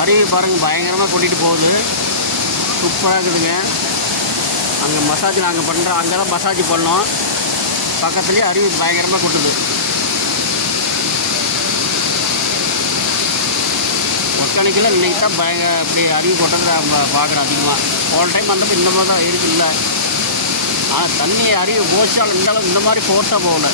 அருவி பாருங்கள் பயங்கரமாக கூட்டிகிட்டு போகுது. சூப்பராக இருக்குதுங்க. அங்கே மசாஜ் நாங்கள் பண்ணுறோம், அங்கே தான் மசாஜ் பண்ணோம். பக்கத்துலேயே அருவி பயங்கரமாக கொட்டுது. ஒக்கணிக்கில் இன்றைக்கி தான் இப்படி அருவி கொட்டது நம்ம பார்க்குறோம் அதிகமாக. போன டைம் வந்தப்போ இந்த மாதிரி தான் இருக்குல்ல. ஆனால் தண்ணி அருவி போச்சால் இருந்தாலும் இந்த மாதிரி ஃபோர்ஸாக போகல.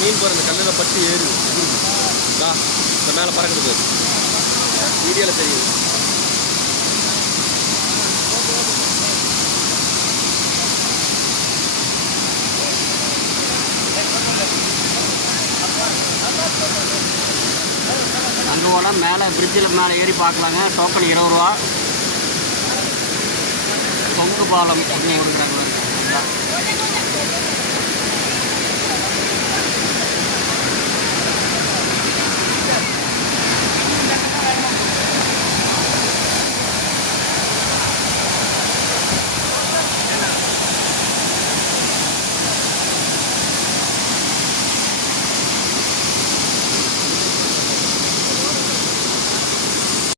மீன் பாருங்க கல்லில் பட்டு ஏறுது. இந்த மேலே பறக்குது, வீடியோவில் தெரியுது. அங்கே போனால் மேலே பிரிட்ஜில் மேலே ஏறி பார்க்கலாங்க. டோக்கன் 20 ரூபா. கொங்கு பாலம் அப்படின்னு கொடுக்குறாங்க.